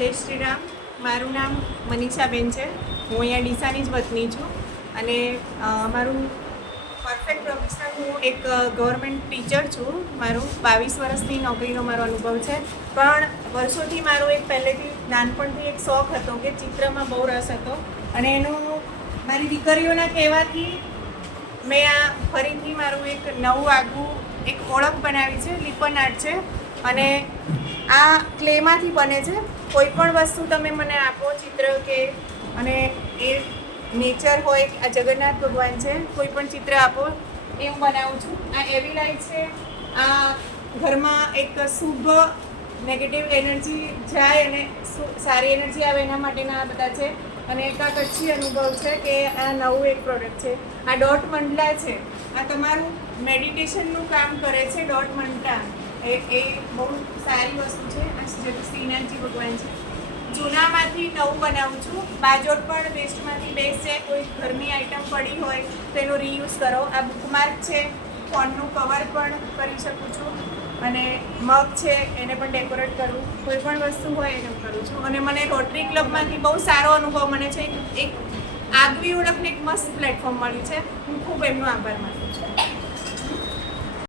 જય શ્રી રામ. મારું નામ મનીષાબેન છે. હું અહીંયા ડીસાની જ વતની છું અને મારું પરફેક્ટ પ્રોફેશનલ હું એક ગવર્મેન્ટ ટીચર છું. મારું 22 વર્ષની નોકરીનો મારો અનુભવ છે. પણ વર્ષોથી મારો એક પહેલેથી નાનપણથી એક શોખ હતો કે ચિત્રમાં બહુ રસ હતો અને એનું મારી દીકરીઓના કહેવાથી મેં આ ફરીથી મારું એક નવું આગવું એક ઓળખ બનાવી છે. લિપન આર્ટ છે અને આ ક્લેમાંથી બને છે. કોઈ પણ વસ્તુ તમે મને આપો ચિત્ર કે અને એ નેચર હોય, આ જગન્નાથ ભગવાન છે, કોઈ પણ ચિત્ર આપો એ હું બનાવું છું. આ એવી લાઈટ છે, આ ઘરમાં એક શુભ નેગેટિવ એનર્જી જાય અને સારી એનર્જી આવે એના માટેના આ બધા છે. અને એક આ કચ્છી અનુભવ છે કે આ નવું એક પ્રોડક્ટ છે. આ ડોટ મંડલા છે. આ તમારું મેડિટેશનનું કામ કરે છે. ડોટ મંડલા એ બહુ સારી વસ્તુ છે. આ શ્રીનાથજી ભગવાન છે. જૂનામાંથી નવું બનાવું છું. બાજોટ પણ વેસ્ટમાંથી બેસ્ટ છે. કોઈ ઘરની આઈટમ પડી હોય તો એનો રીયુઝ કરો. આ બુકમાર્ક છે. ફોનનું કવર પણ કરી શકું છું અને મગ છે એને પણ ડેકોરેટ કરું. કોઈ પણ વસ્તુ હોય એને કરું છું. અને મને રોટરી ક્લબમાંથી બહુ સારો અનુભવ મને છે. એક આગવી ઓળખને એક મસ્ત પ્લેટફોર્મ મળ્યું છે. હું ખૂબ એમનો આભાર માનું છું.